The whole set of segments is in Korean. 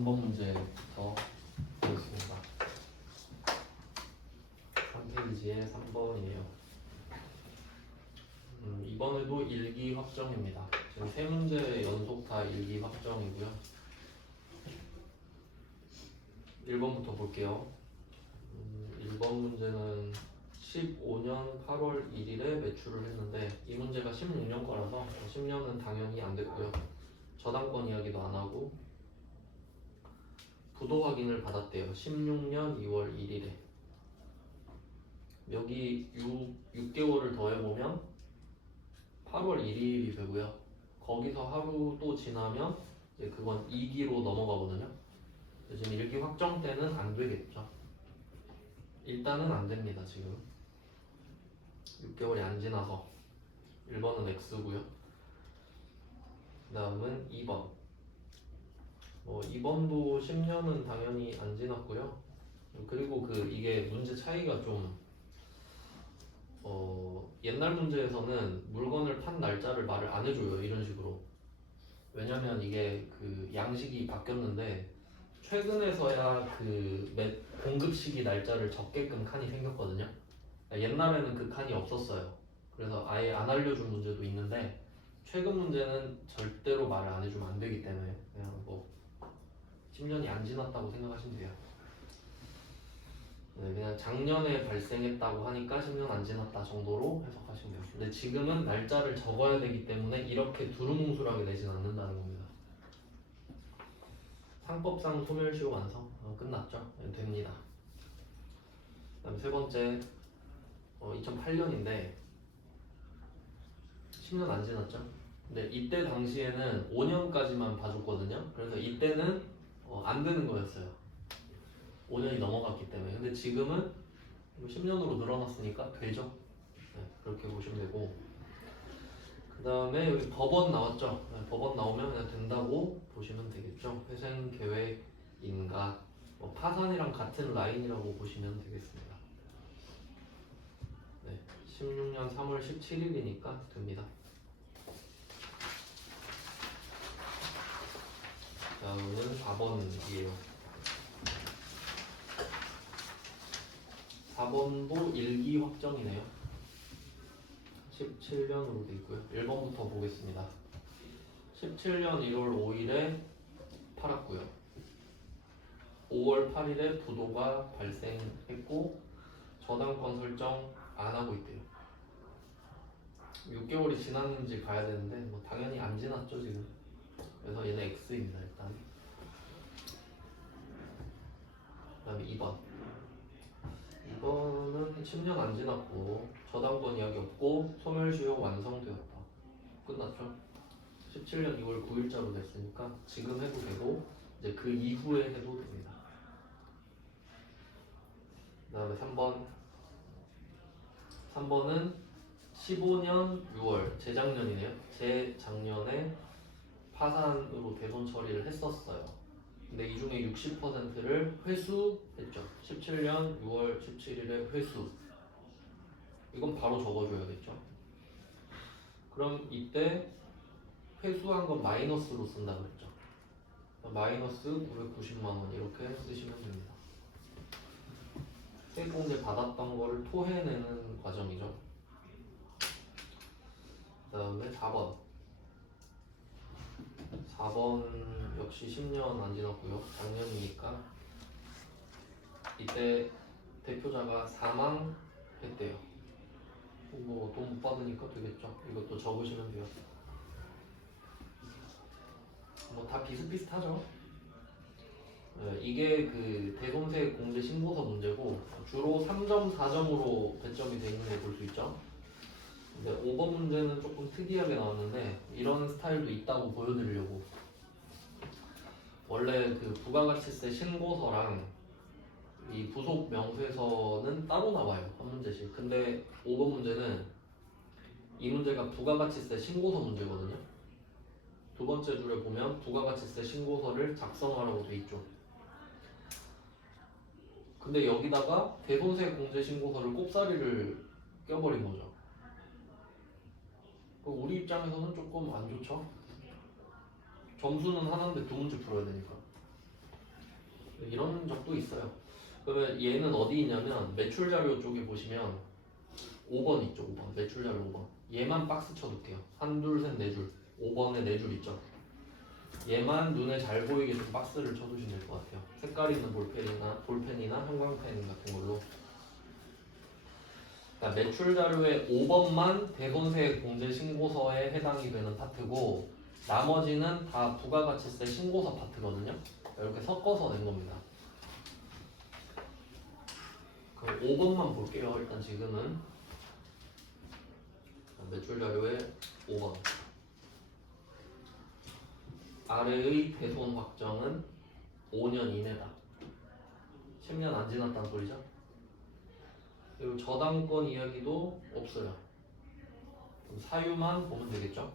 3번 문제부터 보겠습니다. 3페이지에 3번이에요. 이번에도 일기 확정입니다. 지금 세 문제 연속 다 일기 확정이고요. 1번부터 볼게요. 1번 문제는 15년 8월 1일에 매출을 했는데 이 문제가 16년 거라서 10년은 당연히 안 됐고요. 저당권 이야기도 안 하고 부도 확인을 받았대요. 16년 2월 1일에 여기 6개월을 더해보면 8월 1일이 되고요. 거기서 하루 또 지나면 이제 그건 2기로 넘어가거든요. 지금 일기 확정 때는 안 되겠죠. 일단은 안 됩니다. 지금 6개월이 안 지나서 1번은 X고요. 그 다음은 2번 2번도 10년은 당연히 안 지났고요. 그리고 이게 문제 차이가 좀 옛날 문제에서는 물건을 판 날짜를 말을 안 해줘요. 이런 식으로. 왜냐면 이게 양식이 바뀌었는데 최근에서야 공급 시기 날짜를 적게끔 칸이 생겼거든요. 옛날에는 그 칸이 없었어요. 그래서 아예 안 알려준 문제도 있는데 최근 문제는 절대로 말을 안 해주면 안 되기 때문에 그냥 10년이 안 지났다고 생각하시면 돼요. 네, 그냥 작년에 발생했다고 하니까 10년 안 지났다 정도로 해석하시면 돼요. 근데 지금은 날짜를 적어야 되기 때문에 이렇게 두루뭉술하게 내진 않는다는 겁니다. 상법상 소멸시효 완성 끝났죠? 네, 됩니다. 그 다음에 세 번째 2008년인데 10년 안 지났죠? 근데 이때 당시에는 5년까지만 봐줬거든요. 그래서 이때는 안 되는 거였어요. 5년이 넘어갔기 때문에. 근데 지금은 10년으로 늘어났으니까 되죠. 네, 그렇게 보시면 되고. 그 다음에 여기 법원 나왔죠. 네, 법원 나오면 그냥 된다고 보시면 되겠죠. 회생 계획인가 파산이랑 같은 라인이라고 보시면 되겠습니다. 네, 16년 3월 17일이니까 됩니다. 다음은 4번이에요. 4번도 일기 확정이네요. 17년으로 되어 있고요. 1번부터 보겠습니다. 17년 1월 5일에 팔았고요. 5월 8일에 부도가 발생했고 저당권 설정 안 하고 있대요. 6개월이 지났는지 봐야 되는데 당연히 안 지났죠 지금. 그래서 얘는 X입니다 일단. 그 다음에 2번 2번은 10년 안 지났고 저당권 이야기 없고 소멸시효 완성되었다. 끝났죠. 17년 2월 9일자로 됐으니까 지금 해도 되고 이제 그 이후에 해도 됩니다. 그 다음에 3번은 15년 6월 재작년이네요. 재작년에 파산으로 대손 처리를 했었어요. 근데 이 중에 60%를 회수했죠. 17년 6월 17일에 회수. 이건 바로 적어줘야겠죠. 그럼 이때 회수한 건 마이너스로 쓴다 그랬죠. 마이너스 990만원 이렇게 쓰시면 됩니다. 세액공제 받았던 거를 토해내는 과정이죠. 그 다음에 4번 역시 10년 안 지났고요. 작년이니까 이때 대표자가 사망했대요. 돈 못 받으니까 되겠죠. 이것도 적으시면 돼요. 다 비슷비슷하죠. 이게 대손세액 공제 신고서 문제고 주로 3점, 4점으로 배점이 되어 있는 걸 볼 수 있죠. 근데 5번 문제는 조금 특이하게 나왔는데 이런 스타일도 있다고 보여드리려고. 원래 부가가치세 신고서랑 이 부속 명세서는 따로 나와요. 한 문제씩. 근데 5번 문제는 이 문제가 부가가치세 신고서 문제거든요. 두 번째 줄에 보면 부가가치세 신고서를 작성하라고 돼 있죠. 근데 여기다가 대손세액 공제 신고서를 꼽사리를 껴버린 거죠. 우리 입장에서는 조금 안 좋죠. 점수는 하나인데 두 문제 풀어야 되니까. 이런 적도 있어요. 그러면 얘는 어디 있냐면 매출 자료 쪽에 보시면 5번 있죠. 5번 매출 자료 5번. 얘만 박스 쳐둘게요. 한 줄, 셋, 네 줄. 5번에 네 줄 있죠. 얘만 눈에 잘 보이게 좀 박스를 쳐두시면 될 것 같아요. 색깔 있는 볼펜이나 형광펜 같은 걸로. 그러니까 매출 자료의 5번만 대손색 공제 신고서에 해당이 되는 파트고 나머지는 다 부가가치세 신고서 파트거든요. 이렇게 섞어서 낸 겁니다. 그럼 5번만 볼게요. 일단 지금은 매출 자료의 5번. 아래의 대손 확정은 5년 이내다. 10년 안 지났다는 소리죠. 그리고 저당권 이야기도 없어요. 그럼 사유만 보면 되겠죠.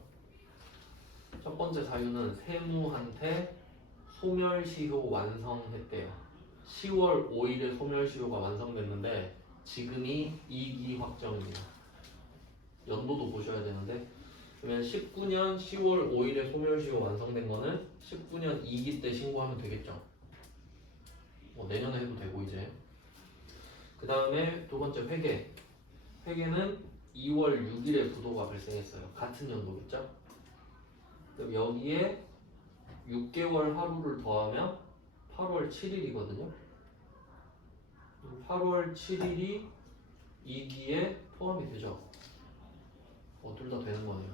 첫 번째 사유는 세무한테 소멸시효 완성했대요. 10월 5일에 소멸시효가 완성됐는데 지금이 2기 확정입니다. 연도도 보셔야 되는데 그러면 19년 10월 5일에 소멸시효 완성된 거는 19년 2기 때 신고하면 되겠죠. 내년에 해도 되고 이제. 그 다음에 두 번째 회계. 회계는 2월 6일에 부도가 발생했어요. 같은 연도겠죠. 그럼 여기에 6개월 하루를 더하면 8월 7일이거든요. 8월 7일이 2기에 포함이 되죠. 둘 다 되는 거네요.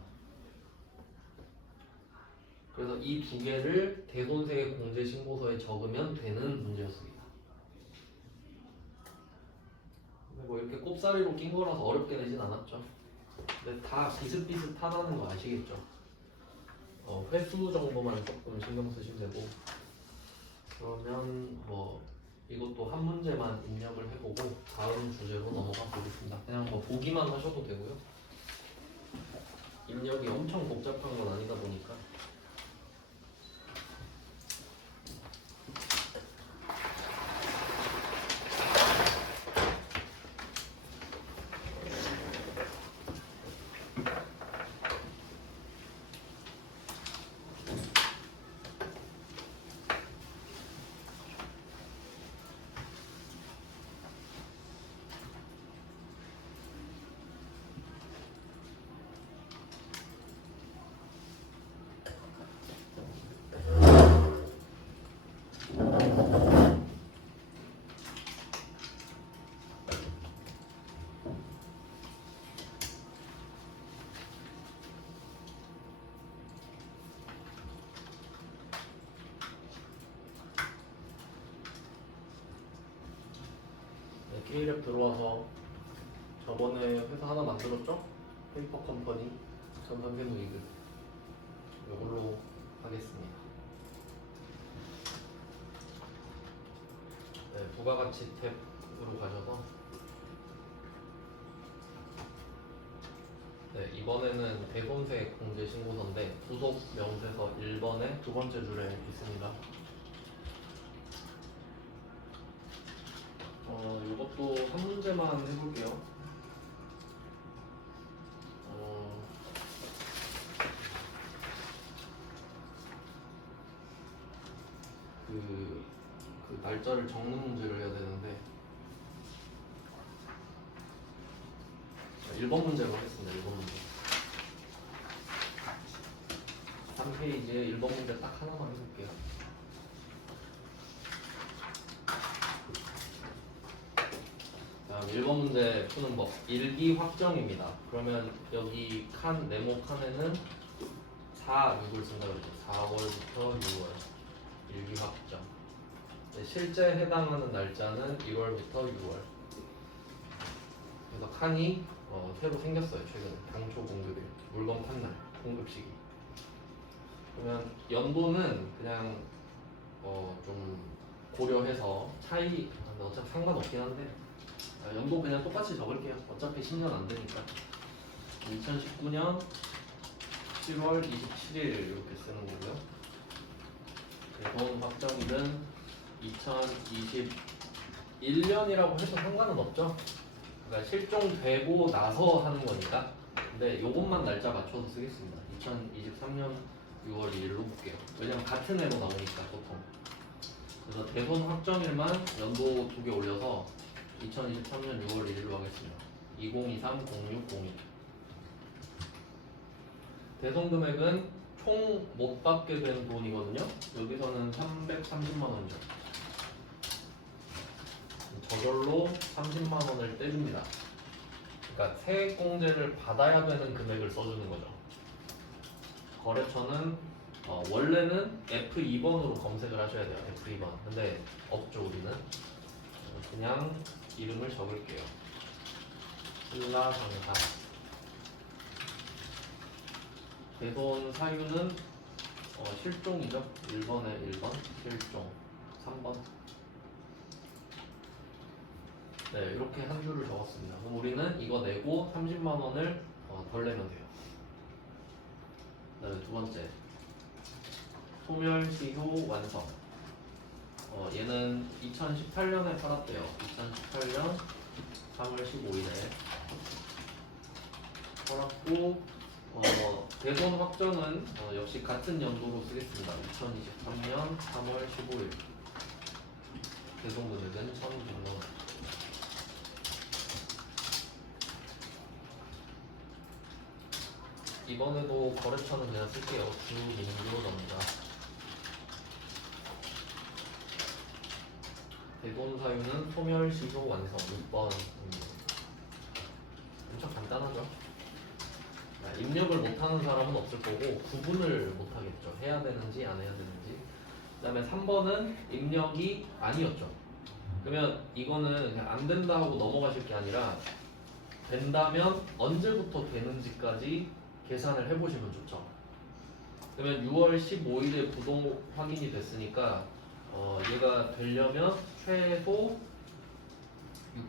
그래서 이 두 개를 대손세 공제 신고서에 적으면 되는 문제였습니다. 뭐 이렇게 꼽사리로 낀 거라서 어렵게 내진 않았죠. 근데 다 비슷비슷하다는 거 아시겠죠? 횟수 정도만 조금 신경 쓰시면 되고. 그러면 뭐 이것도 한 문제만 입력을 해보고 다음 주제로 넘어가 보겠습니다. 그냥 뭐 보기만 하셔도 되고요. 입력이 엄청 복잡한 건 아니다 보니까. K랩 들어와서 저번에 회사 하나 만들었죠? 페이퍼 컴퍼니 전산세무 이글 이걸로 하겠습니다. 네, 부가가치 탭으로 가셔서 네, 이번에는 대손세 공제 신고서인데 부속 명세서 1번의 두 번째 줄에 있습니다. 이것도 한 문제만 해볼게요. 그 날짜를 적는 문제를 해야 되는데 1번 문제로 하겠습니다. 1번 문제 3페이지에 1번 문제 딱 하나만 해볼게요. 다음 1번 문제 푸는 법. 1기 확정입니다. 그러면 여기 네모 칸에는 4, 6을 쓴다 그러죠. 4월부터 6월 1기 확정. 네, 실제 해당하는 날짜는 1월부터 6월. 그래서 칸이 새로 생겼어요. 최근에 당초 공급일 물건 판날 공급 시기. 그러면 연도는 그냥 좀 고려해서 차이 어차피 상관없긴 한데 연도 그냥 똑같이 적을게요. 어차피 10년 안 되니까. 2019년 7월 27일 이렇게 쓰는 거고요. 대손 확정일은 2021년이라고 해도 상관은 없죠. 그러니까 실종되고 나서 하는 거니까. 근데 요것만 날짜 맞춰서 쓰겠습니다. 2023년 6월 2일로 볼게요. 왜냐면 같은 해로 나오니까 보통. 그래서 대손 확정일만 연도 2개 올려서 2023년 6월 1일로 하겠습니다. 2023-06-02. 대손 금액은 총 못 받게 된 돈이거든요. 여기서는 330만 원이죠. 저절로 30만 원을 떼줍니다. 그러니까 세액공제를 받아야 되는 금액을 써주는 거죠. 거래처는 원래는 F2번으로 검색을 하셔야 돼요. F2번. 근데 없죠 우리는. 그냥 이름을 적을게요. 신라상사. 대손 사유는 실종이죠. 1번에 1번 실종. 3번. 네, 이렇게 한 줄을 적었습니다. 그럼 우리는 이거 내고 30만 원을 덜 내면 돼요. 그다음에 두 번째, 소멸시효 완성. 얘는 2018년에 팔았대요. 2018년 3월 15일에 팔았고, 대손 확정은 역시 같은 연도로 쓰겠습니다. 2023년 3월 15일. 대손 금액은 1,100만 원. 이번에도 거래처는 그냥 쓸게요. 주민주로답니다. 대손 사유는 소멸시효 완성 6번. 엄청 간단하죠. 입력을 못하는 사람은 없을 거고 구분을 못하겠죠. 해야 되는지 안 해야 되는지. 그 다음에 3번은 입력이 아니었죠. 그러면 이거는 그냥 안 된다 하고 넘어가실 게 아니라 된다면 언제부터 되는지까지 계산을 해보시면 좋죠. 그러면 6월 15일에 부동 확인이 됐으니까 얘가 되려면 최소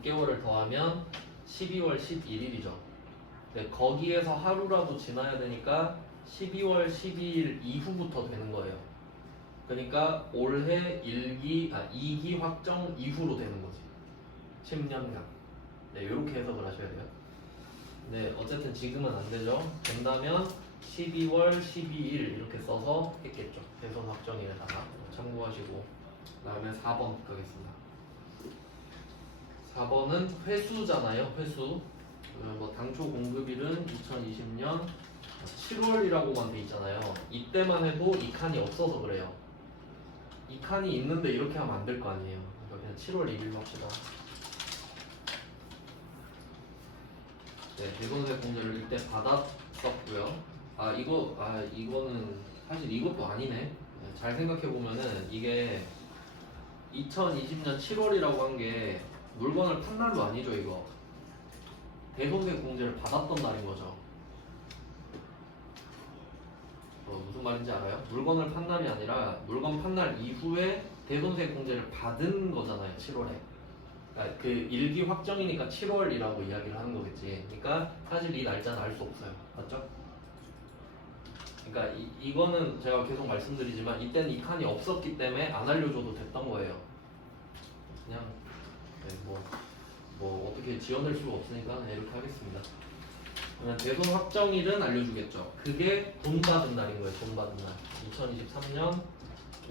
6개월을 더하면 12월 11일이죠. 네, 거기에서 하루라도 지나야 되니까 12월 12일 이후부터 되는 거예요. 그러니까 올해 2기 확정 이후로 되는 거지. 10년간. 네, 이렇게 해석을 하셔야 돼요. 네, 어쨌든 지금은 안 되죠. 된다면 12월 12일 이렇게 써서 했겠죠. 대손 확정일에다가 참고하시고. 그 다음에 4번 가겠습니다. 4번은 회수잖아요. 회수. 당초 공급일은 2020년 7월이라고만 돼 있잖아요. 이때만 해도 이 칸이 없어서 그래요. 이 칸이 있는데 이렇게 하면 안 될 거 아니에요. 그러니까 그냥 7월 1일로 합시다. 네, 대손세 공제를 이때 받았었고요. 이거는 사실 이것도 아니네. 네, 잘 생각해 보면은 이게 2020년 7월이라고 한 게 물건을 판 날도 아니죠. 이거 대손세 공제를 받았던 날인 거죠. 무슨 말인지 알아요? 물건을 판 날이 아니라 물건 판 날 이후에 대손세 공제를 받은 거잖아요. 7월에. 그러니까 그 일기 확정이니까 7월이라고 이야기를 하는 거겠지. 그러니까 사실 이 날짜는 알 수 없어요. 맞죠? 그러니까 이거는 제가 계속 말씀드리지만 이때는 이 칸이 없었기 때문에 안 알려줘도 됐던 거예요. 그냥 네, 뭐 어떻게 지어낼 수가 없으니까 이렇게 하겠습니다. 그러면 대손 확정일은 알려주겠죠. 그게 돈 받은 날인 거예요. 돈 받은 날. 2023년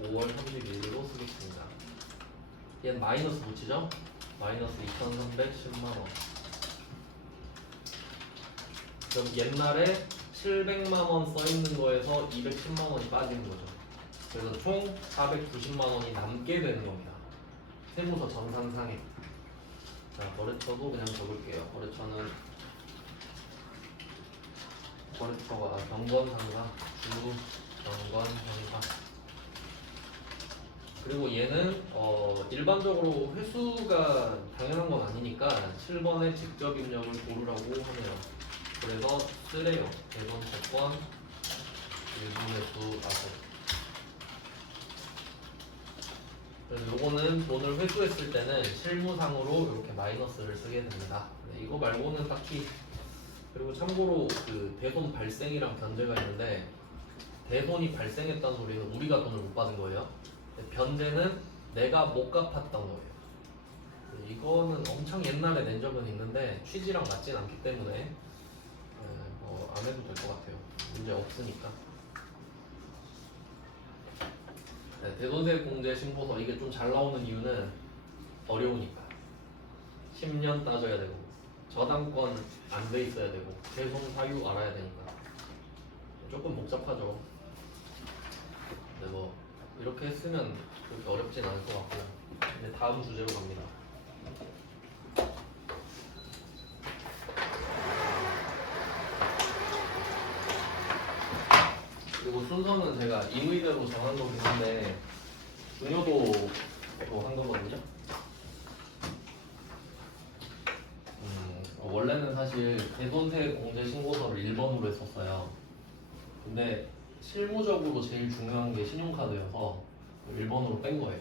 5월 31일로 쓰겠습니다. 얘는 마이너스 붙이죠. 마이너스 2,310만 원. 그럼 옛날에 700만 원 써 있는 거에서 210만 원이 빠지는 거죠. 그래서 총 490만 원이 남게 되는 겁니다. 세무서 정산상에. 자, 거래처도 그냥 적을게요. 거래처가 경건상사, 주경건상사. 그리고 얘는 일반적으로 회수가 당연한 건 아니니까 7번에 직접 입력을 고르라고 하네요. 그래서 쓰래요. 대손 채권 일부회수 아세. 그래서 요거는 돈을 회수했을 때는 실무상으로 이렇게 마이너스를 쓰게 됩니다. 네, 이거 말고는 딱히. 그리고 참고로 그 대손 발생이랑 변제가 있는데 대손이 발생했다는 소리는 우리가 돈을 못 받은 거예요. 변제는 내가 못 갚았던 거예요. 이거는 엄청 옛날에 낸 적은 있는데 취지랑 맞진 않기 때문에 안 해도 될 것 같아요. 문제 없으니까. 네, 대손세 공제 신고서 이게 좀 잘 나오는 이유는 어려우니까 10년 따져야 되고 저당권 안 돼 있어야 되고 배송 사유 알아야 되니까 조금 복잡하죠. 근데 뭐 이렇게 했으면 그렇게 어렵진 않을 것 같고요. 이제 다음 주제로 갑니다. 그리고 순서는 제가 임의대로 정한 거긴 한데 중요도로 한 거거든요. 원래는 사실 대손세 공제 신고서를 1번으로 했었어요. 근데 실무적으로 제일 중요한 게 신용카드여서 1번으로 뺀 거예요.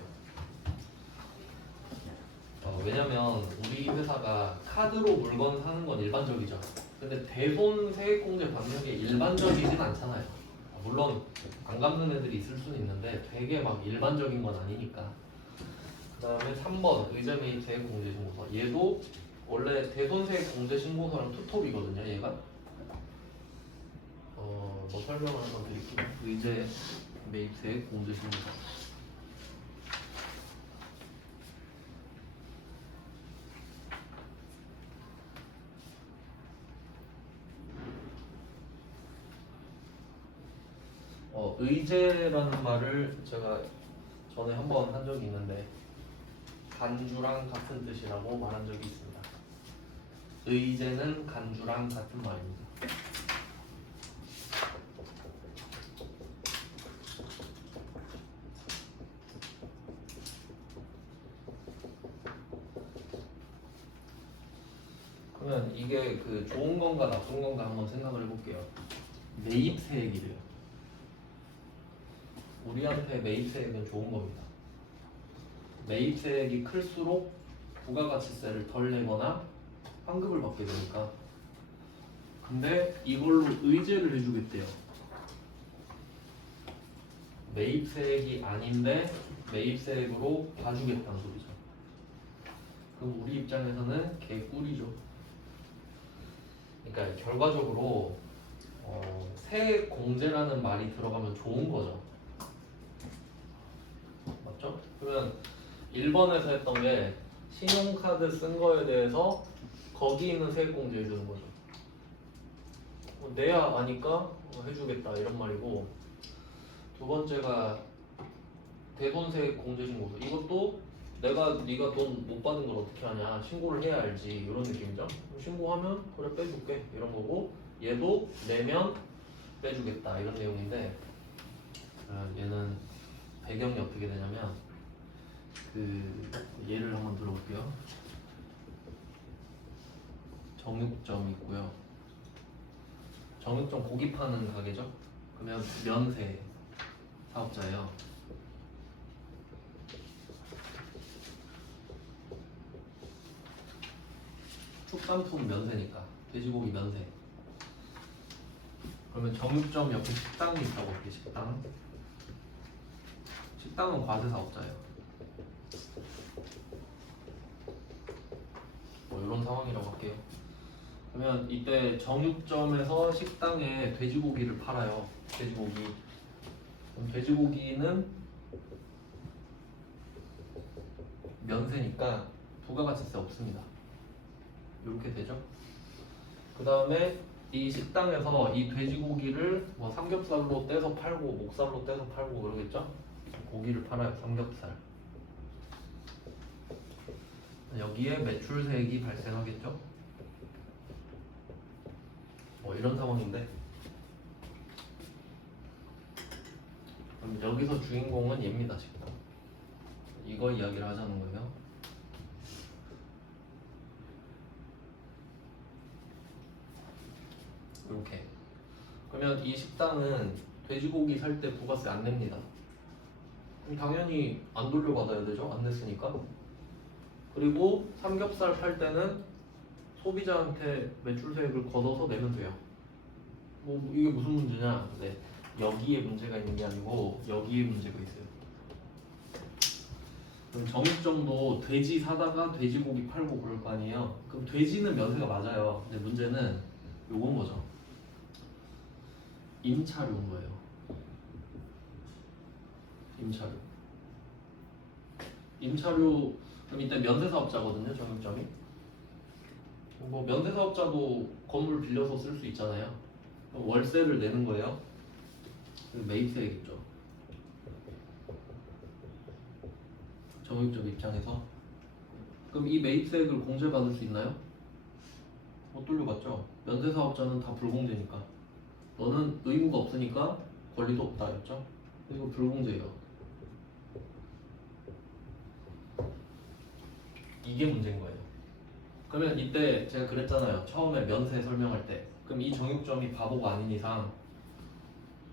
왜냐면 우리 회사가 카드로 물건 사는 건 일반적이죠. 근데 대손 세액공제 받는 게 일반적이진 않잖아요. 물론 안 갚는 애들이 있을 수는 있는데 되게 막 일반적인 건 아니니까. 그 다음에 3번 의제 매입 세액공제 신고서. 얘도 원래 대손 세액공제 신고서랑 투톱이거든요. 얘가 뭐 설명을 한번 드릴게요. 의제 매입 세액공제 신고서. 의제라는 말을 제가 전에 한번 한 적이 있는데 간주랑 같은 뜻이라고 말한 적이 있습니다. 의제는 간주랑 같은 말입니다. 그러면 이게 그 좋은 건가 나쁜 건가 한번 생각을 해볼게요. 매입세액이래요. 우리한테 매입세액은 좋은 겁니다. 매입세액이 클수록 부가가치세를 덜 내거나 환급을 받게 되니까. 근데 이걸로 의제를 해주겠대요. 매입세액이 아닌데 매입세액으로 봐주겠다는 소리죠. 그럼 우리 입장에서는 개꿀이죠. 그러니까 결과적으로 세액 공제라는 말이 들어가면 좋은 거죠. 맞죠? 그러면 1번에서 했던 게 신용카드 쓴 거에 대해서 거기 있는 세액 공제 해주는 거죠. 내야 아니까 해주겠다 이런 말이고, 두 번째가 대손세액 공제 신고서. 이것도 네가 돈 못 받은 걸 어떻게 하냐, 신고를 해야 알지 이런 느낌이죠. 신고하면 그래 빼줄게 이런 거고, 얘도 내면 빼주겠다 이런 내용인데, 얘는 배경이 어떻게 되냐면 그 예를 한번 들어볼게요. 정육점 있고요. 정육점 고기 파는 가게죠. 그러면 면세 사업자예요. 축산품 면세니까 돼지고기 면세. 그러면 정육점 옆에 식당이 있다고 할게요. 식당은 과세 사업자예요. 뭐 이런 상황이라고 할게요. 그러면 이때 정육점에서 식당에 돼지고기를 팔아요. 돼지고기. 그럼 돼지고기는 면세니까 부가가치세 없습니다. 이렇게 되죠. 그 다음에 이 식당에서 이 돼지고기를 뭐 삼겹살로 떼서 팔고 목살로 떼서 팔고 그러겠죠. 고기를 팔아요. 삼겹살. 여기에 매출세액이 발생하겠죠. 뭐 이런 상황인데, 그럼 여기서 주인공은 얘입니다. 지금 이거 이야기를 하자는 거예요. 이렇게. 그러면 이 식당은 돼지고기 살 때 부가세 안 냅니다. 그럼 당연히 안 돌려받아야 되죠. 안 냈으니까. 그리고 삼겹살 팔 때는 소비자한테 매출세액을 걷어서 내면 돼요. 뭐 이게 무슨 문제냐? 네, 여기에 문제가 있는 게 아니고 여기에 문제가 있어요. 그럼 정육점도 돼지 사다가 돼지고기 팔고 그럴 거 아니에요. 그럼 돼지는 면세가 맞아요. 근데 문제는 요건 거죠. 임차료인 거예요. 임차료. 임차료 그럼 이때 면세사업자거든요. 정육점이. 뭐 면세사업자도 건물 빌려서 쓸 수 있잖아요. 그럼 월세를 내는 거예요. 매입세액 있죠. 정육점 입장에서. 그럼 이 매입세액을 공제받을 수 있나요? 못 돌려받죠. 면세사업자는 다 불공제니까. 너는 의무가 없으니까 권리도 없다였죠. 이거 불공제예요. 이게 문제인 거예요. 그러면 이때 제가 그랬잖아요. 처음에 면세 설명할 때. 그럼 이 정육점이 바보가 아닌 이상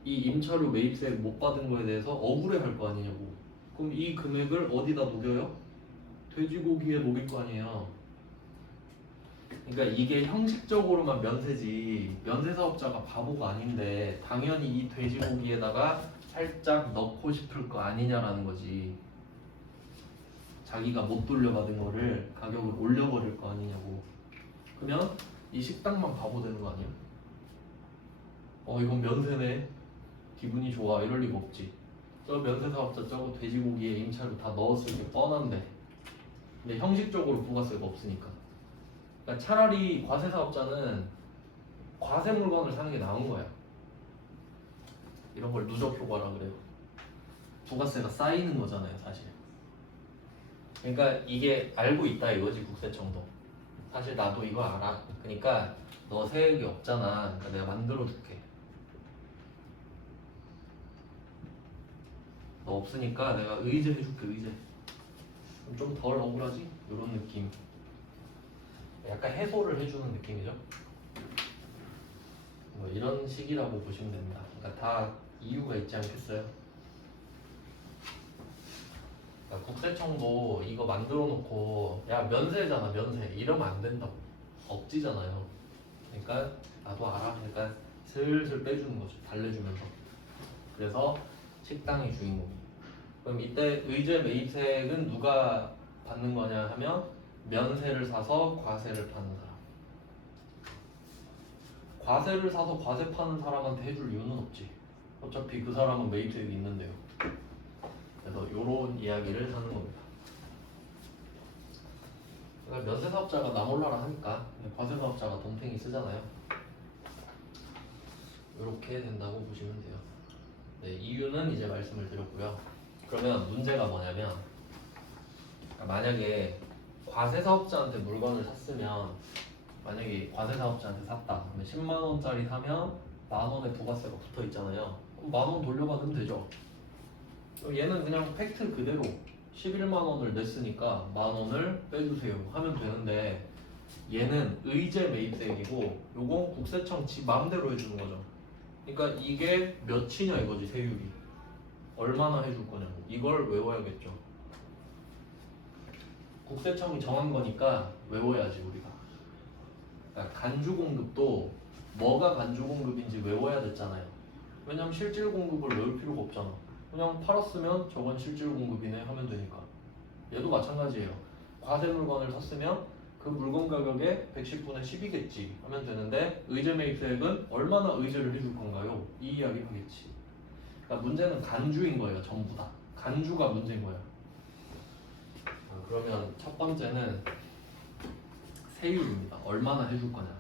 이 임차료 매입세액 못 받은 거에 대해서 억울해 할 거 아니냐고. 그럼 이 금액을 어디다 녹여요? 돼지고기에 녹일 거 아니에요. 그러니까 이게 형식적으로만 면세지 면세사업자가 바보가 아닌데 당연히 이 돼지고기에다가 살짝 넣고 싶을 거 아니냐라는 거지. 자기가 못 돌려받은 거를 가격을 올려버릴 거 아니냐고. 그러면 이 식당만 바보 되는 거 아니야? 이건 면세네. 기분이 좋아. 이럴 리가 없지. 저 면세사업자 저거 돼지고기에 임차료 다 넣었을 게 뻔한데. 근데 형식적으로 부가세가 없으니까. 그러니까 차라리 과세사업자는 과세 물건을 사는 게 나은 거야. 이런 걸 누적 효과라 그래요. 부가세가 쌓이는 거잖아요, 사실. 그러니까 이게 알고 있다 이거지, 국세청도. 사실 나도 이거 알아. 그러니까 너 세액이 없잖아. 그러니까 내가 만들어 줄게. 너 없으니까 내가 의제 해줄게, 의제. 좀 덜 억울하지? 이런 느낌. 약간 해소를 해주는 느낌이죠. 뭐 이런 식이라고 보시면 됩니다. 그러니까 다 이유가 있지 않겠어요? 그러니까 국세청도 이거 만들어 놓고 야 면세잖아 면세 이러면 안 된다고. 억지잖아요. 그러니까 나도 알아. 그러니까 슬슬 빼주는 거죠. 달래주면서. 그래서 식당이 주인공이. 그럼 이때 의제 매입세액은 누가 받는 거냐 하면 면세를 사서 과세를 파는 사람. 과세를 사서 과세 파는 사람한테 해줄 이유는 없지. 어차피 그 사람은 매입세액이 있는데요. 그래서 이런 이야기를 하는 겁니다. 그러니까 면세사업자가 나 몰라라 하니까 과세사업자가 덤탱이 쓰잖아요. 이렇게 된다고 보시면 돼요. 네, 이유는 이제 말씀을 드렸고요. 그러면 문제가 뭐냐면 만약에 과세사업자한테 물건을 샀으면 만약에 과세사업자한테 샀다 그러면 10만 원짜리 사면 만 원의 부가세가 붙어 있잖아요. 그럼 만 원 돌려받으면 되죠. 얘는 그냥 팩트 그대로 11만 원을 냈으니까 만 원을 빼주세요 하면 되는데 얘는 의제 매입세액이고 요건 국세청 지 마음대로 해주는 거죠. 그러니까 이게 몇이냐 이거지 세율이. 얼마나 해줄 거냐고. 이걸 외워야겠죠. 국세청이 정한 거니까 외워야지 우리가. 그러니까 간주 공급도 뭐가 간주 공급인지 외워야 됐잖아요. 왜냐면 실질 공급을 외울 필요가 없잖아. 그냥 팔았으면 저건 실질 공급이네 하면 되니까. 얘도 마찬가지예요. 과세 물건을 샀으면 그 물건 가격의 110분의 10이겠지 하면 되는데 의제 매입세액은 얼마나 의제를 해줄 건가요? 이 이야기 하겠지. 그러니까 문제는 간주인 거예요. 전부 다. 간주가 문제인 거예요. 그러면 첫 번째는 세율입니다. 얼마나 해줄 거냐.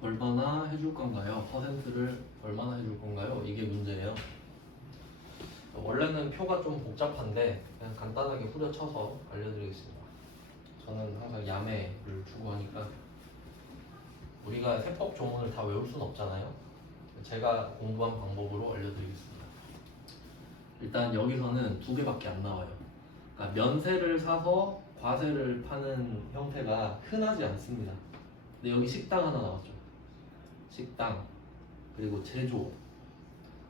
얼마나 해줄 건가요? 퍼센트를 얼마나 해줄 건가요? 이게 문제예요. 원래는 표가 좀 복잡한데 그냥 간단하게 후려쳐서 알려드리겠습니다. 저는 항상 야매를 추구하니까 우리가 세법 조문을 다 외울 수는 없잖아요. 제가 공부한 방법으로 알려드리겠습니다. 일단 여기서는 두 개밖에 안 나와요. 그러니까 면세를 사서 과세를 파는 형태가 흔하지 않습니다. 근데 여기 식당 하나 나왔죠. 식당 그리고 제조업.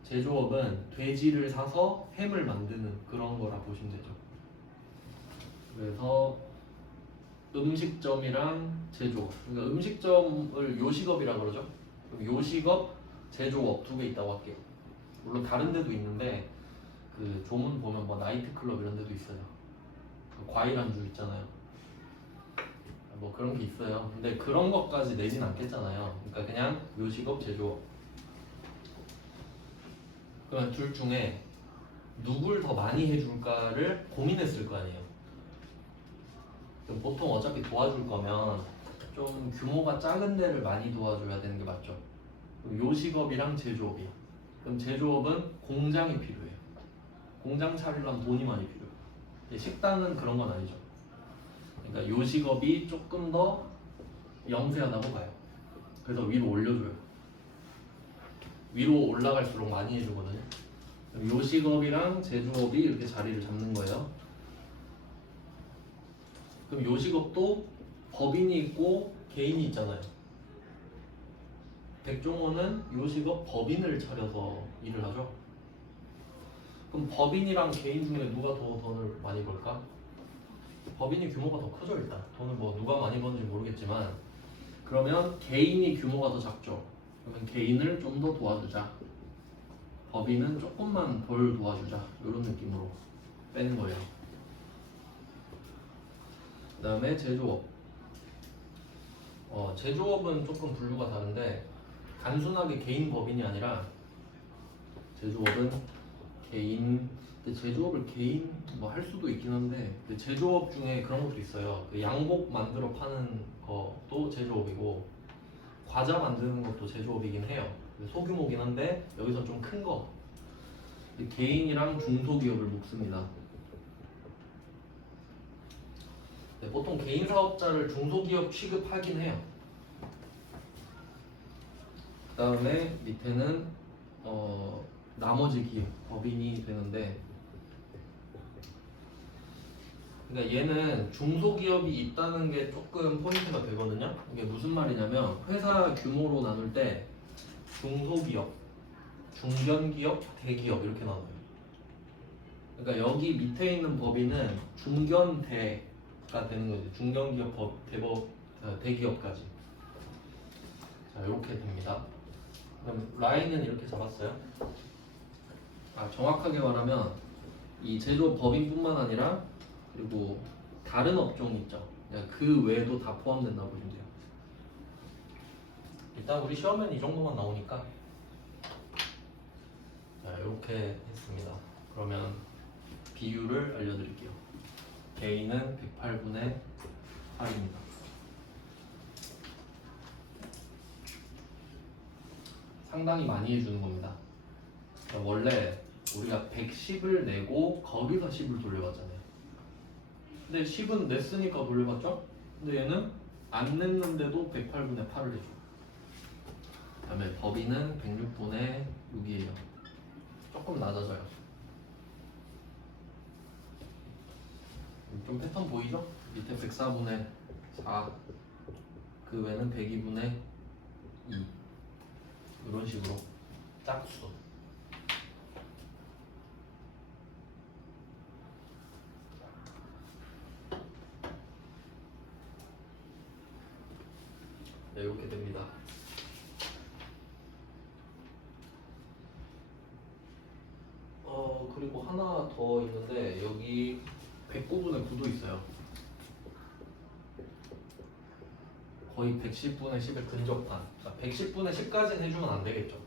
제조업은 돼지를 사서 햄을 만드는 그런 거라 보시면 되죠. 그래서 음식점이랑 제조업. 그러니까 음식점을 요식업이라 그러죠. 그럼 요식업, 제조업 두 개 있다고 할게요. 물론 다른 데도 있는데 그 조문 보면 뭐 나이트클럽 이런 데도 있어요. 과일 안주 있잖아요. 뭐 그런 게 있어요. 근데 그런 것까지 내진 않겠잖아요. 그러니까 그냥 요식업, 제조업. 그러면 둘 중에 누굴 더 많이 해줄까를 고민했을 거 아니에요. 그럼 보통 어차피 도와줄 거면 좀 규모가 작은 데를 많이 도와줘야 되는 게 맞죠. 그럼 요식업이랑 제조업이야. 그럼 제조업은 공장이 필요해요. 공장 차리려면 돈이 많이 필요해요. 근데 식당은 그런 건 아니죠. 그러니까 요식업이 조금 더 영세하다고 봐요. 그래서 위로 올려줘요. 위로 올라갈수록 많이 해주거든요. 그럼 요식업이랑 제조업이 이렇게 자리를 잡는 거예요. 그럼 요식업도 법인이 있고 개인이 있잖아요. 백종원은 요식업 법인을 차려서 일을 하죠. 그럼 법인이랑 개인 중에 누가 더 돈을 많이 벌까? 법인이 규모가 더 크죠. 일단 돈을 뭐 누가 많이 버는지 모르겠지만, 그러면 개인이 규모가 더 작죠. 그러면 개인을 좀 더 도와주자, 법인은 조금만 덜 도와주자, 이런 느낌으로 빼는 거예요. 그 다음에 제조업. 제조업은 조금 분류가 다른데, 단순하게 개인 법인이 아니라 제조업은 개인, 근데 제조업을 개인 뭐 할 수도 있긴 한데, 근데 제조업 중에 그런 것도 있어요. 그 양복 만들어 파는 것도 제조업이고, 과자 만드는 것도 제조업이긴 해요. 소규모긴 한데 여기서 좀 큰 거. 개인이랑 중소기업을 묶습니다. 네, 보통 개인 사업자를 중소기업 취급하긴 해요. 그 다음에 밑에는 나머지 기업, 법인이 되는데, 그러니까 얘는 중소기업이 있다는 게 조금 포인트가 되거든요. 이게 무슨 말이냐면, 회사 규모로 나눌 때 중소기업, 중견기업, 대기업 이렇게 나눠요. 그러니까 여기 밑에 있는 법인은 중견대가 되는 거죠. 중견기업, 대기업까지. 자, 이렇게 됩니다. 그럼 라인은 이렇게 잡았어요. 정확하게 말하면 이 제조 법인뿐만 아니라 그리고 다른 업종 있죠. 그냥 그 외에도 다 포함된다고 보시면 돼요. 일단 우리 시험은 이 정도만 나오니까, 자, 이렇게 했습니다. 그러면 비율을 알려드릴게요. 개인은 108분의 8입니다. 상당히 많이 해주는 겁니다. 그러니까 원래 우리가 110을 내고 거기서 10을 돌려봤잖아요. 근데 10은 냈으니까 돌려봤죠? 근데 얘는 안 냈는데도 108분의 8을 해줘. 그 다음에 법인은 106분의 6이에요. 조금 낮아져요. 좀 패턴 보이죠? 밑에 104분의 4, 그 외는 102분의 2, 이런 식으로 짝수. 네, 이렇게 됩니다. 그리고 하나 더 있는데, 여기 109분의 9도 있어요. 거의 110분의 10의 근접한. 그러니까 110분의 10까지는 해주면 안 되겠죠.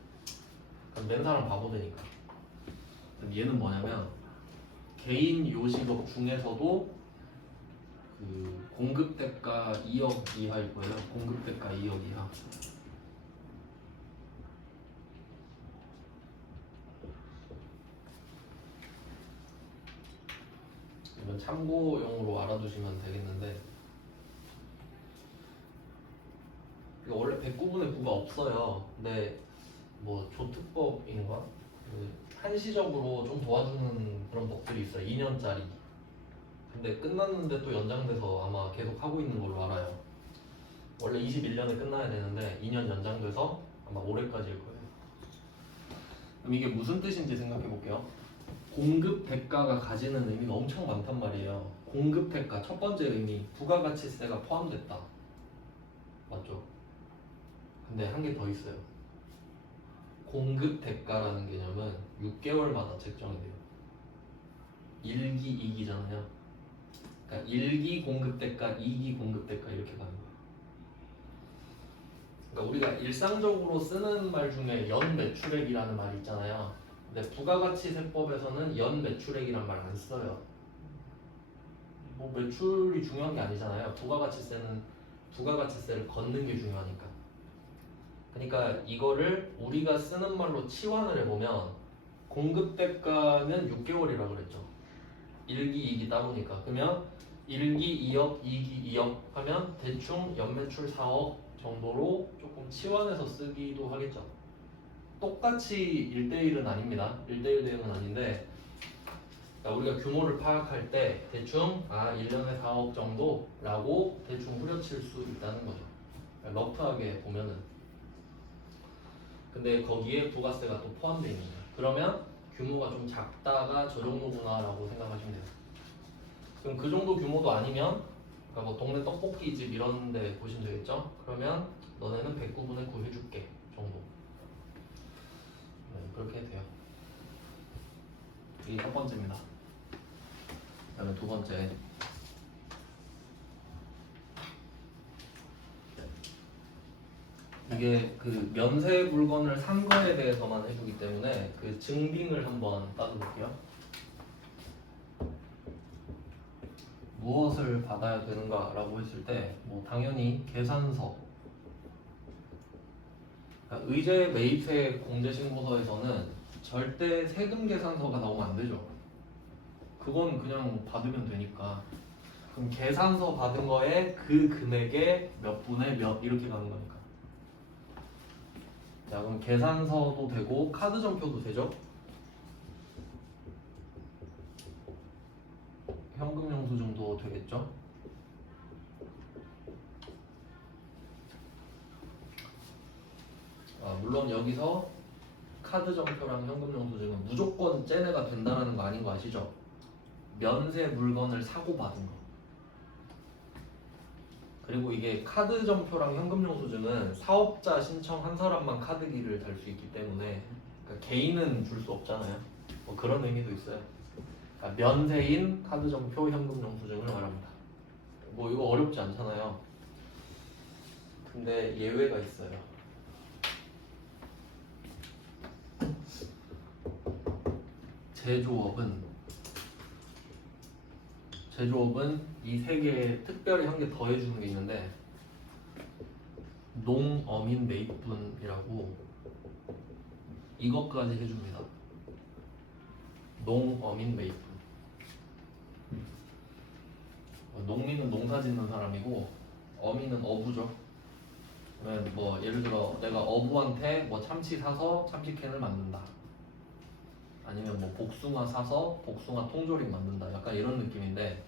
그럼 낸 사람 바보 되니까. 그럼 얘는 뭐냐면, 개인 요식업 중에서도 그 공급 대가 2억 이하일 거예요. 공급 대가 2억 이하. 이건 참고용으로 알아두시면 되겠는데, 이거 원래 109분의 9가 없어요. 근데 뭐 조특법인가? 한시적으로 좀 도와주는 그런 법들이 있어요. 2년짜리. 근데 끝났는데 또 연장돼서 아마 계속 하고 있는 걸로 알아요. 원래 21년에 끝나야 되는데 2년 연장돼서 아마 올해까지일 거예요. 그럼 이게 무슨 뜻인지 생각해 볼게요. 공급 대가가 가지는 의미가 엄청 많단 말이에요. 공급 대가 첫 번째 의미, 부가가치세가 포함됐다. 맞죠? 근데 한 개 더 있어요. 공급 대가라는 개념은 6개월마다 책정이 돼요. 1기, 2기잖아요. 그러니까 1기 공급대가, 2기 공급대가 이렇게 가는 거예요. 그러니까 우리가 일상적으로 쓰는 말 중에 연매출액이라는 말이 있잖아요. 근데 부가가치세법에서는 연매출액이란 말 안 써요. 뭐 매출이 중요한 게 아니잖아요. 부가가치세를 걷는 게 중요하니까. 그러니까 이거를 우리가 쓰는 말로 치환을 해보면 공급대가는 6개월이라고 그랬죠. 1기, 2기 따로니까. 그러면 1기 2억, 2기 2억 하면 대충 연매출 4억 정도로 조금 치환해서 쓰기도 하겠죠. 똑같이 1대1은 아닙니다. 1대1 대응은 아닌데 우리가 규모를 파악할 때 대충 1년에 4억 정도라고 대충 후려칠 수 있다는 거죠. 러프하게 보면은. 근데 거기에 부가세가 또 포함되어 있는 거예요. 그러면 규모가 좀 작다가 저 정도구나 라고 생각하시면 돼요. 그럼 그 정도 규모도 아니면 그러니까 뭐 동네 떡볶이집 이런 데 보시면 되겠죠? 그러면 너네는 109분의 9 해줄게 정도. 네, 그렇게 해도 돼요. 이게 첫 번째입니다. 그 다음에 두 번째. 이게 그 면세 물건을 산 거에 대해서만 해보기 때문에 그 증빙을 한번 따져볼게요. 무엇을 받아야 되는가 라고 했을 때 뭐 당연히 계산서, 그러니까 의제 매입세 공제신고서에서는 절대 세금 계산서가 나오면 안 되죠. 그건 그냥 받으면 되니까. 그럼 계산서 받은 거에 그 금액의 몇 분의 몇 이렇게 가는 거니까. 자, 그럼 계산서도 되고 카드 전표도 되죠. 현금 영수증도 되겠죠. 물론 여기서 카드 전표랑 현금 영수증은 무조건 쟤네가 된다는 거 아닌 거 아시죠? 면세 물건을 사고 받은 거. 그리고 이게 카드 전표랑 현금 영수증은 사업자 신청 한 사람만 카드기를 달 수 있기 때문에 그러니까 개인은 줄 수 없잖아요. 뭐 그런 의미도 있어요. 그러니까 면세인 카드 전표 현금 영수증을 말합니다. 뭐 이거 어렵지 않잖아요. 근데 예외가 있어요. 제조업은 이 세 개에 특별히 한 개 더 해주는 게 있는데 농어민 매입분이라고 이것까지 해줍니다. 농어민 매입분. 농민은 농사 짓는 사람이고 어민은 어부죠. 그러면 뭐 예를 들어 내가 어부한테 뭐 참치 사서 참치캔을 만든다. 아니면 뭐 복숭아 사서 복숭아 통조림 만든다. 약간 이런 느낌인데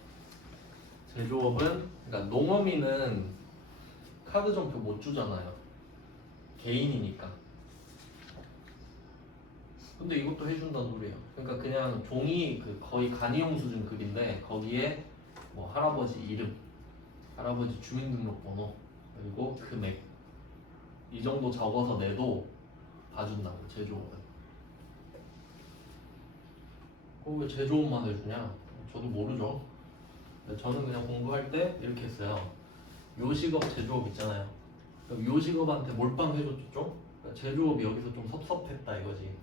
제조업은 그러니까 농어민은 카드 전표 못 주잖아요. 개인이니까. 근데 이것도 해준다는 소리예요. 그러니까 그냥 종이 그 거의 간이용 수준 급인데 거기에 뭐 할아버지 이름, 할아버지 주민등록번호 그리고 금액 이 정도 적어서 내도 봐준다고 제조업은. 왜 제조업만 해주냐? 저도 모르죠. 저는 그냥 공부할 때 이렇게 했어요. 요식업, 제조업 있잖아요. 그럼 요식업한테 몰빵 해줬죠? 그러니까 제조업이 여기서 좀 섭섭했다 이거지.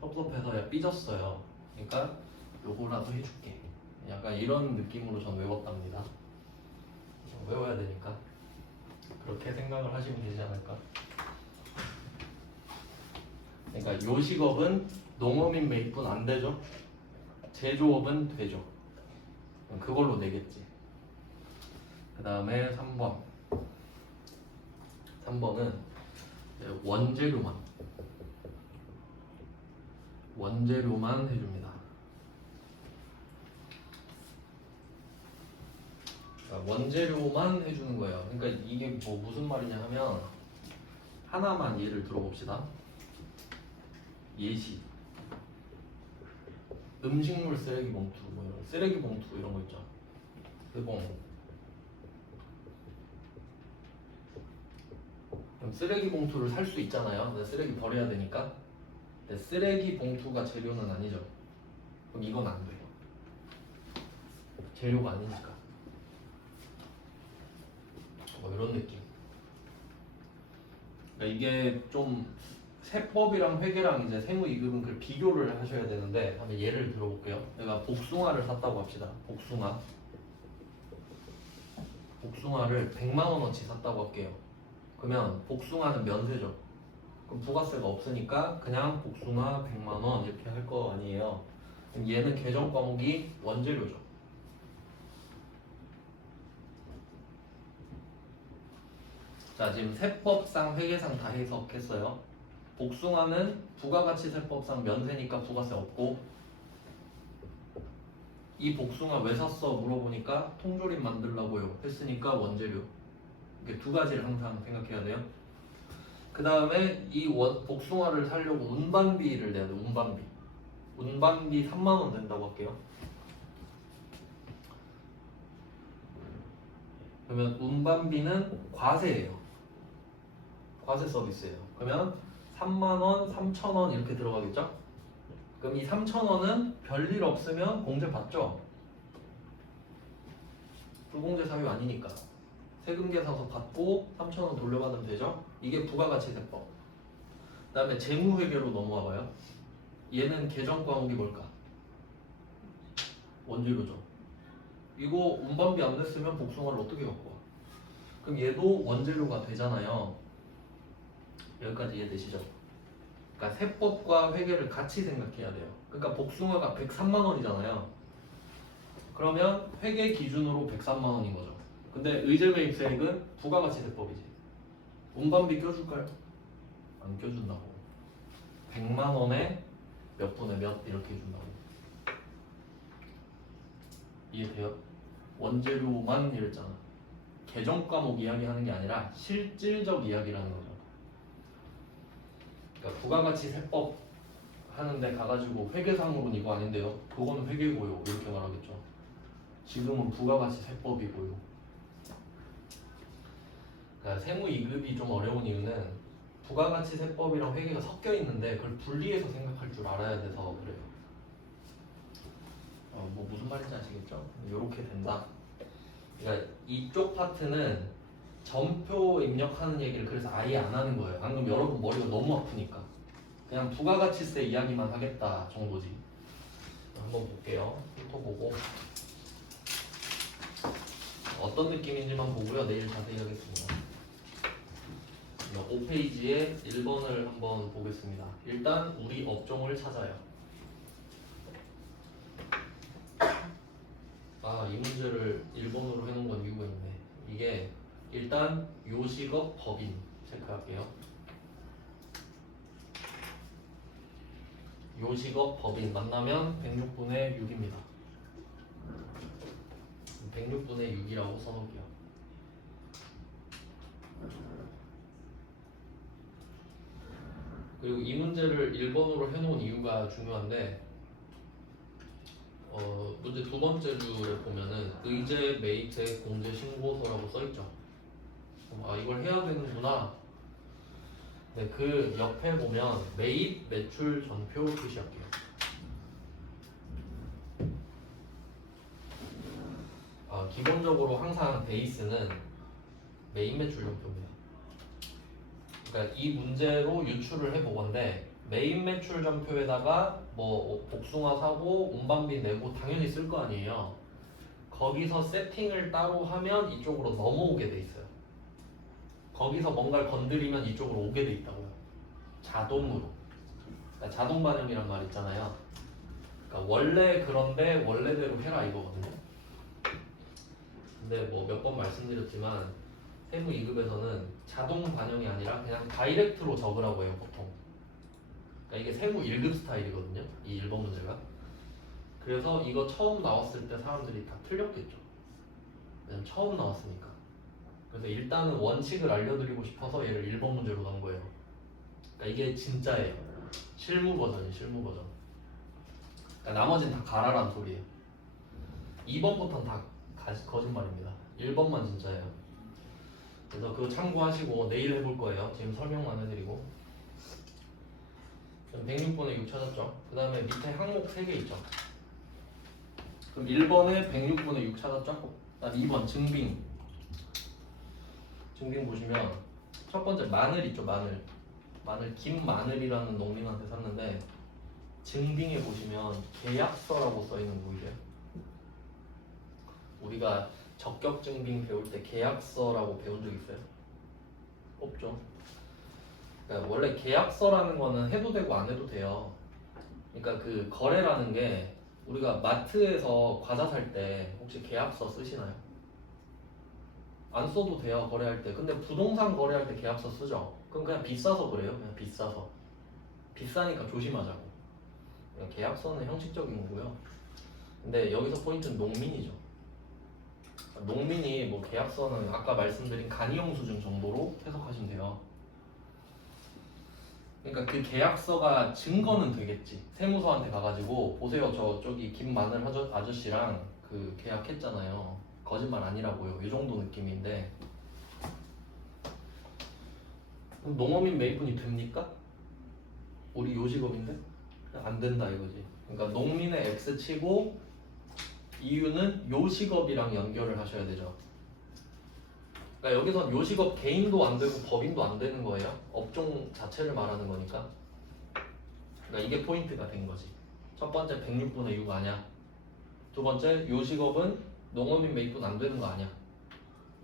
섭섭해서 야 삐졌어요. 그러니까 요거라도 해줄게. 약간 이런 느낌으로 전 외웠답니다. 외워야 되니까 그렇게 생각을 하시면 되지 않을까. 그러니까 요식업은 농어민 매입분 안 되죠. 제조업은 되죠. 그걸로 내겠지. 그 다음에 3번은 원재료만 해줍니다. 그러니까 원재료만 해주는 거예요. 그러니까 이게 뭐 무슨 말이냐 하면 하나만 예를 들어봅시다. 예시. 음식물 쓰레기 봉투, 뭐 이런 쓰레기 봉투 이런 거 있죠. 그럼 쓰레기 봉투를 살 수 있잖아요. 근데 쓰레기 버려야 되니까. 근데 쓰레기 봉투가 재료는 아니죠. 그럼 이건 안 돼요. 재료가 아니니까. 이런 느낌. 그러니까 이게 좀 세법이랑 회계랑 이제 세무 2급은 그 비교를 하셔야 되는데 한번 예를 들어볼게요. 내가 복숭아를 샀다고 합시다. 복숭아를 100만 원어치 샀다고 할게요. 그러면 복숭아는 면세죠. 그럼 부가세가 없으니까 그냥 복숭아 100만 원 이렇게 할 거 아니에요. 그럼 얘는 계정 과목이 원재료죠. 자, 지금 세법상 회계상 다 해석했어요. 복숭아는 부가가치세법상 면세니까 부가세 없고, 이 복숭아 왜 샀어 물어보니까 통조림 만들려고요 했으니까 원재료. 이게 두 가지를 항상 생각해야 돼요. 그 다음에 이 복숭아를 사려고 운반비를 내야 돼. 운반비 3만 원 된다고 할게요. 그러면 운반비는 과세예요. 과세 서비스예요. 그러면 3만 원, 3천 원 이렇게 들어가겠죠? 그럼 이 3천 원은 별일 없으면 공제 받죠? 불공제 사유 아니니까 세금 계산서 받고 3천 원 돌려받으면 되죠? 이게 부가가치세법. 그 다음에 재무회계로 넘어와 봐요. 얘는 계정 과목이 뭘까? 원재료죠. 이거 운반비 안 냈으면 복숭아를 어떻게 갖고 와? 그럼 얘도 원재료가 되잖아요. 여기까지 이해되시죠? 그러니까 세법과 회계를 같이 생각해야 돼요. 그러니까 복숭아가 103만 원이잖아요. 그러면 회계 기준으로 103만 원인 거죠. 근데 의제매입세액은 부가가치세법이지. 운반비 껴줄까요? 안 껴준다고. 100만 원에 몇 분에 몇 이렇게 해준다고. 이해돼요? 원재료만 이랬잖아. 계정 과목 이야기하는 게 아니라 실질적 이야기라는 거죠. 그러니까 부가가치세법 하는데 가가지고 회계상으로는 이거 아닌데요. 그거는 회계고요. 이렇게 말하겠죠. 지금은 부가가치세법이고요. 그러니까 세무 2급이 좀 어려운 이유는 부가가치세법이랑 회계가 섞여 있는데 그걸 분리해서 생각할 줄 알아야 돼서 그래요. 뭐 무슨 말인지 아시겠죠? 이렇게 된다. 그러니까 이쪽 파트는 전표 입력하는 얘기를 그래서 아예 안 하는 거예요. 방금 여러분 머리가 너무 아프니까 그냥 부가가치세 이야기만 하겠다 정도지. 한번 볼게요. 훑어보고 어떤 느낌인지만 보고요. 내일 자세히 하겠습니다. 5페이지에 1번을 한번 보겠습니다. 일단 우리 업종을 찾아요. 이 문제를 1번으로 해놓은 건 이유가 있네. 이게 일단 요식업 법인 체크할게요. 요식업 법인 만나면 106분의 6입니다. 106분의 6이라고 써놓을게요. 그리고 이 문제를 1번으로 해놓은 이유가 중요한데 문제 두 번째 줄에 보면은 의제 매입세 공제 신고서라고 써있죠. 이걸 해야 되는구나. 네, 그 옆에 보면 매입 매출 전표 표시할게요. 기본적으로 항상 베이스는 매입 매출 전표입니다. 그러니까 이 문제로 유출을 해보건데 매입 매출 전표에다가 뭐 복숭아 사고 운반비 내고 당연히 쓸 거 아니에요. 거기서 세팅을 따로 하면 이쪽으로 넘어오게 돼 있어요. 거기서 뭔가를 건드리면 이쪽으로 오게 돼 있다고요. 자동으로. 그러니까 자동 반영이란 말 있잖아요. 그러니까 원래 그런데 원래대로 해라 이거거든요. 근데 뭐 몇 번 말씀드렸지만 세무 2급에서는 자동 반영이 아니라 그냥 다이렉트로 적으라고 해요 보통. 그러니까 이게 세무 1급 스타일이거든요. 이 1번 문제가. 그래서 이거 처음 나왔을 때 사람들이 다 틀렸겠죠. 왜냐면 처음 나왔으니까. 그래서 일단은 원칙을 알려드리고 싶어서 얘를 1번 문제로 넣은 거예요. 그러니까 이게 진짜예요. 실무 버전이 실무 버전. 그러니까 나머지는 다 가라란 소리예요. 2번부터는 다 거짓말입니다. 1번만 진짜예요. 그래서 그거 참고하시고 내일 해볼 거예요. 지금 설명만 해드리고. 106번에 6 찾았죠. 그 다음에 밑에 항목 3개 있죠. 그럼 1번에 106번에 6 찾았죠. 그 다음 2번 증빙. 증빙 보시면 첫 번째 마늘 있죠. 마늘 김마늘이라는 농민한테 샀는데 증빙에 보시면 계약서라고 써있는 거 보이세요? 우리가 적격 증빙 배울 때 계약서라고 배운 적 있어요? 없죠. 그러니까 원래 계약서라는 거는 해도 되고 안 해도 돼요. 그러니까 그 거래라는 게 우리가 마트에서 과자 살 때 혹시 계약서 쓰시나요? 안 써도 돼요, 거래할 때. 근데 부동산 거래할 때 계약서 쓰죠. 그럼 그냥 비싸서 그래요. 그냥 비싸서. 비싸니까 조심하자고. 계약서는 형식적인 거고요. 근데 여기서 포인트는 농민이죠. 농민이 뭐 계약서는 아까 말씀드린 간이용 수준 정도로 해석하시면 돼요. 그러니까 그 계약서가 증거는 되겠지. 세무서한테 가가지고 보세요, 저쪽이 김마늘 아저씨랑 그 계약했잖아요. 거짓말 아니라고요. 이 정도 느낌인데 그럼 농어민 매입분이 됩니까? 우리 요식업인데? 안 된다 이거지. 그러니까 농민의 X 치고 이유는 요식업이랑 연결을 하셔야 되죠. 그러니까 여기선 요식업 개인도 안 되고 법인도 안 되는 거예요. 업종 자체를 말하는 거니까. 그러니까 이게 포인트가 된 거지. 첫 번째 106분의 6 아니야. 두 번째 요식업은 농어민 매입분 안 되는 거 아니야.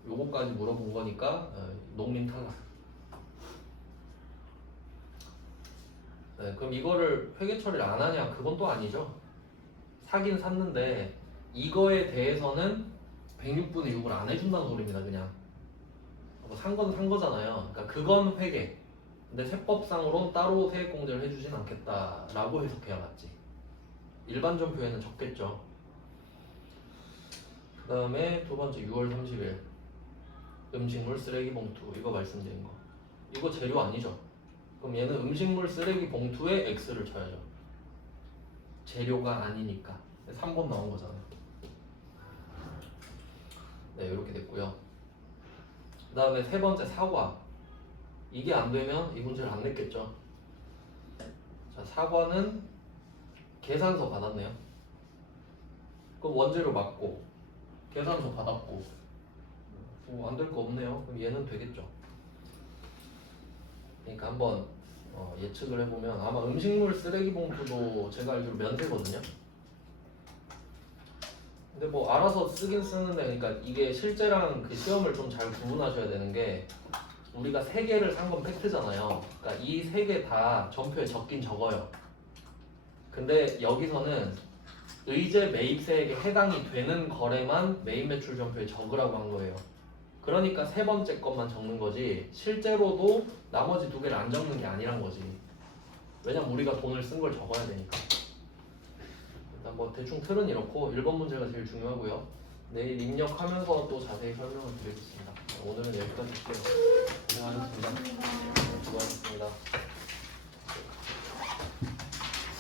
요거까지 물어본 거니까 농민 탈락. 네, 그럼 이거를 회계 처리를 안 하냐? 그건 또 아니죠. 사긴 샀는데 이거에 대해서는 106분의 6을 안 해준다는 소리입니다. 그냥 뭐 산 건 산 거잖아요. 그러니까 그건 회계. 근데 세법상으로 따로 세액공제를 해주진 않겠다라고 해석해야 맞지. 일반 전표에는 적겠죠. 그 다음에 두 번째 6월 30일 음식물 쓰레기 봉투 이거 말씀드린 거. 이거 재료 아니죠. 그럼 얘는 음식물 쓰레기 봉투에 X를 쳐야죠. 재료가 아니니까 3번 나온 거잖아요. 네, 이렇게 됐고요. 그 다음에 세 번째 사과. 이게 안 되면 이 문제를 안 냈겠죠. 자, 사과는 계산서 받았네요. 그럼 원재료 맞고 계산서 받았고 안 될 거 없네요. 그럼 얘는 되겠죠. 그러니까 한번 예측을 해보면 아마 음식물 쓰레기 봉투도 제가 알기로 면세거든요. 근데 뭐 알아서 쓰긴 쓰는데 그러니까 이게 실제랑 그 시험을 좀 잘 구분하셔야 되는 게 우리가 3개를 산 건 팩트잖아요. 그러니까 이 3개 다 전표에 적긴 적어요. 근데 여기서는 의제 매입세액에 해당이 되는 거래만 매입 매출 전표에 적으라고 한 거예요. 그러니까 세 번째 것만 적는 거지 실제로도 나머지 2개를 안 적는 게 아니란 거지. 왜냐면 우리가 돈을 쓴 걸 적어야 되니까. 일단 뭐 대충 틀은 이렇고 1번 문제가 제일 중요하고요. 내일 입력하면서 또 자세히 설명을 드리겠습니다. 오늘은 여기까지 할게요. 고생하셨습니다.